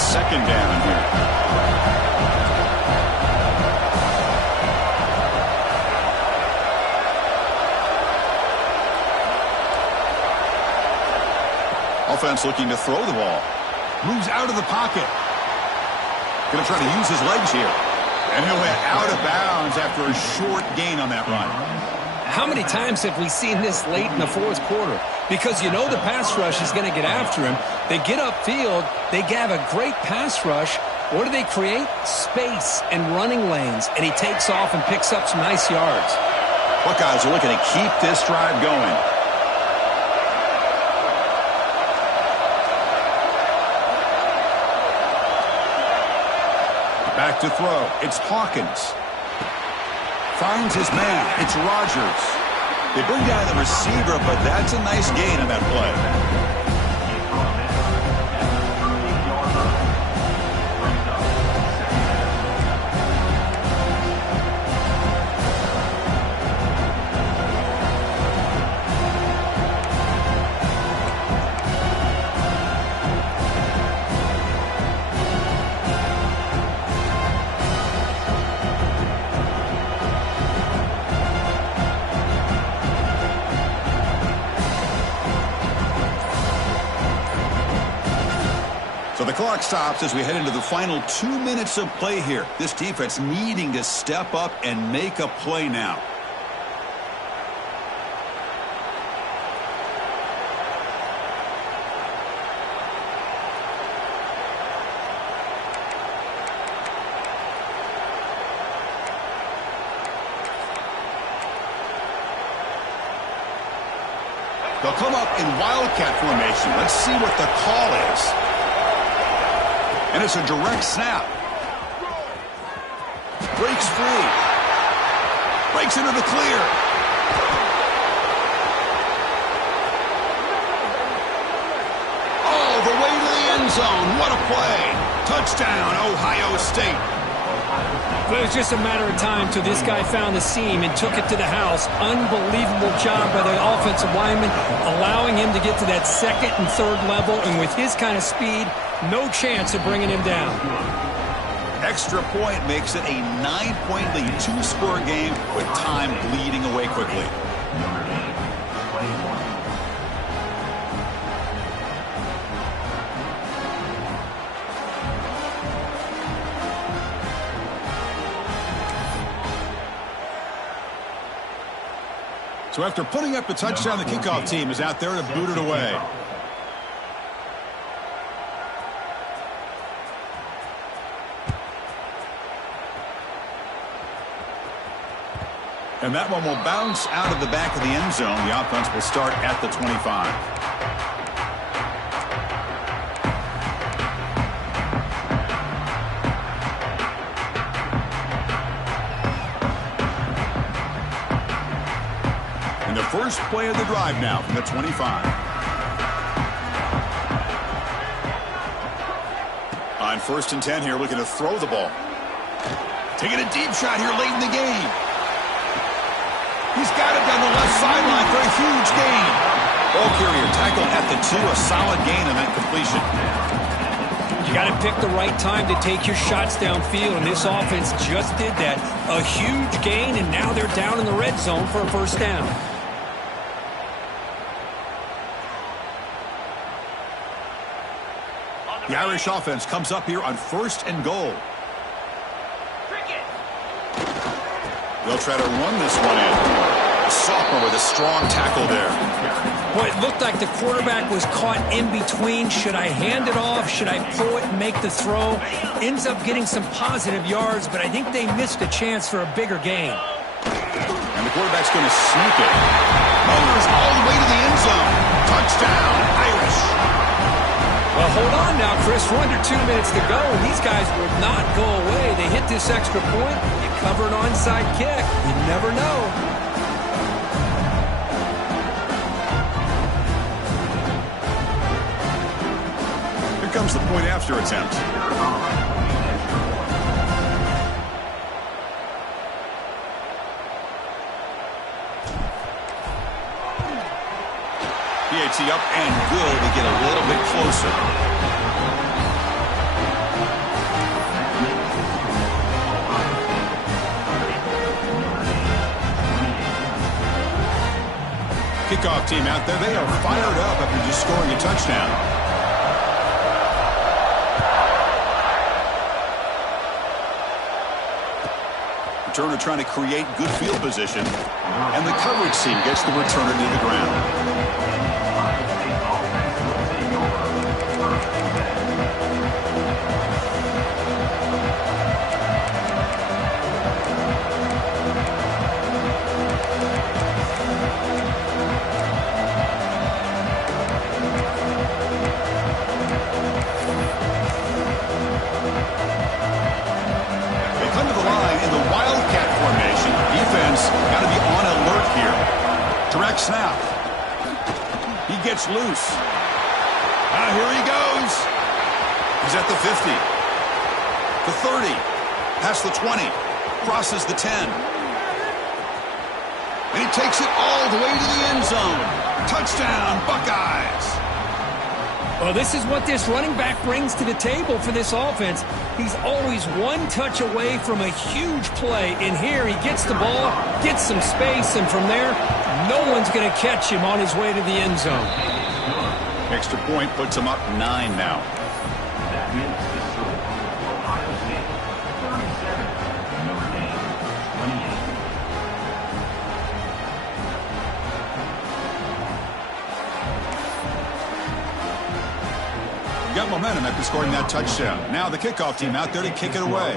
Second down here. Offense looking to throw the ball. Moves out of the pocket. Going to try to use his legs here. And he'll hit out of bounds after a short gain on that run. How many times have we seen this late in the 4th quarter? Because you know the pass rush is going to get after him. They get upfield. They have a great pass rush. What do they create? Space and running lanes. And he takes off and picks up some nice yards. Buckeyes are looking to keep this drive going. Back to throw. It's Hawkins. Finds his man. It's Rodgers. They bring down the receiver, but that's a nice gain in that play. So the clock stops as we head into the final 2 minutes of play here. This defense needing to step up and make a play now. They'll come up in wildcat formation. Let's see what the call is. And it's a direct snap. Breaks free. Breaks into the clear. Oh, the way to the end zone. What a play. Touchdown, Ohio State. Well, it was just a matter of time till this guy found the seam and took it to the house. Unbelievable job by the offensive lineman, allowing him to get to that 2nd and 3rd level. And with his kind of speed, no chance of bringing him down. Extra point makes it a 9-point lead, 2-score game with time bleeding away quickly. So after putting up the touchdown, the kickoff team is out there to boot it away. And that one will bounce out of the back of the end zone. The offense will start at the 25. And the first play of the drive now from the 25. On 1st and 10 here, looking to throw the ball. Taking a deep shot here late in the game. He's got it down the left sideline for a huge gain. Ball carrier tackled at the 2, a solid gain on that completion. You got to pick the right time to take your shots downfield, and this offense just did that. A huge gain, and now they're down in the red zone for a first down. The Irish offense comes up here on 1st and goal. They'll try to run this one in. A sophomore with a strong tackle there. Boy, it looked like the quarterback was caught in between. Should I hand it off? Should I pull it and make the throw? Ends up getting some positive yards, but I think they missed a chance for a bigger gain. And the quarterback's going to sneak it. Motors all the way to the end zone. Touchdown, Irish. Well, hold on now, Chris. We're under 2 minutes to go, and these guys will not go away. They hit this extra point. You cover an onside kick. You never know. Here comes the point after attempt. pt up and good to get a little bit closer. Kickoff team out there. They are fired up after just scoring a touchdown. Returner trying to create good field position. And the coverage team gets the returner to the ground. Direct snap. He gets loose. Here he goes. He's at the 50. The 30. Past the 20. Crosses the 10. And he takes it all the way to the end zone. Touchdown, Buckeyes. Well, this is what this running back brings to the table for this offense. He's always one touch away from a huge play. And here he gets the ball, gets some space, and from there, no one's going to catch him on his way to the end zone. Extra point puts him up 9 now. That wins the score. Ohio State 37, Notre Dame 28. You got momentum after scoring that touchdown. Now the kickoff team out there to kick it away.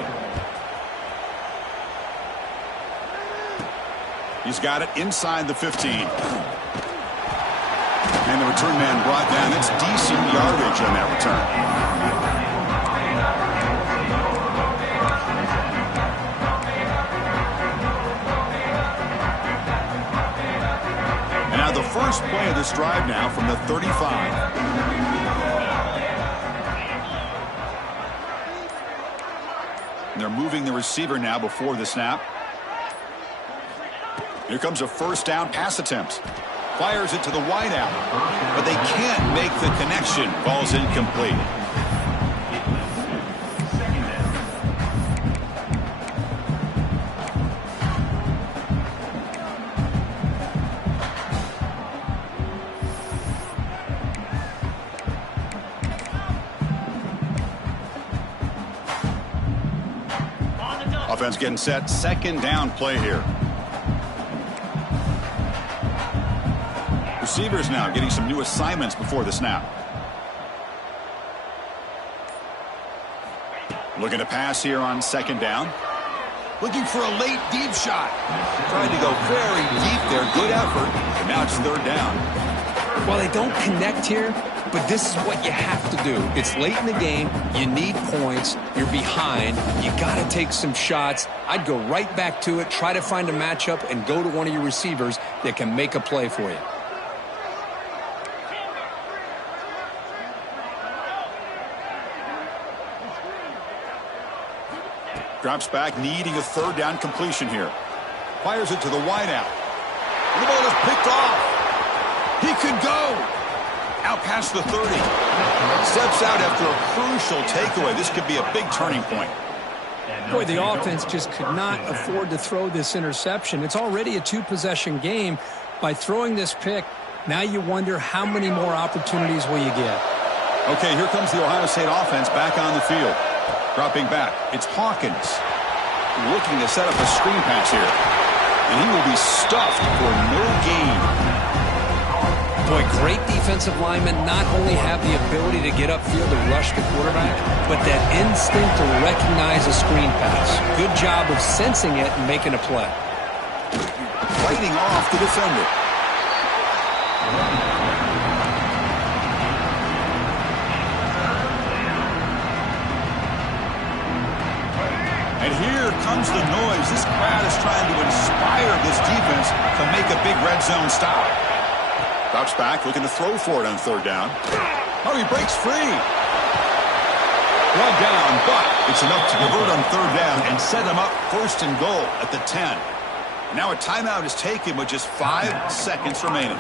He's got it inside the 15. And the return man brought down. That's decent yardage on that return. And now the first play of this drive now from the 35. And they're moving the receiver now before the snap. Here comes a first down pass attempt. Fires it to the wideout. But they can't make the connection. Ball's incomplete. Offense getting set. Second down play here. Receivers now getting some new assignments before the snap. Looking to pass here on second down. Looking for a late deep shot. Tried to go very deep there. Good effort. And now it's third down. Well, they don't connect here, but this is what you have to do. It's late in the game. You need points. You're behind. You got to take some shots. I'd go right back to it, try to find a matchup, and go to one of your receivers that can make a play for you. Drops back, needing a third down completion here. Fires it to the wideout. The ball is picked off. He could go. Out past the 30. Steps out after a crucial takeaway. This could be a big turning point. Boy, the offense just could not afford to throw this interception. It's already a two-possession game. By throwing this pick, now you wonder how many more opportunities will you get. Okay, here comes the Ohio State offense back on the field. Dropping back, it's Hawkins. Looking to set up a screen pass here. And he will be stuffed for no gain. Boy, great defensive linemen not only have the ability to get upfield and rush the quarterback, but that instinct to recognize a screen pass. Good job of sensing it and making a play. Fighting off the defender. And here comes the noise. This crowd is trying to inspire this defense to make a big red zone stop. Drops back, looking to throw for it on third down. Oh, he breaks free. One down, but it's enough to convert on third down and set him up first and goal at the 10. Now a timeout is taken with just 5 seconds remaining.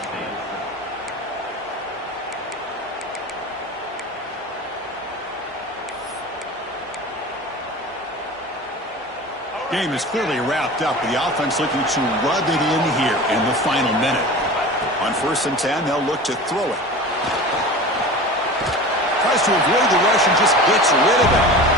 Game is clearly wrapped up, with the offense looking to rub it in here in the final minute. On 1st and 10, they'll look to throw it. Tries to avoid the rush and just gets rid of it.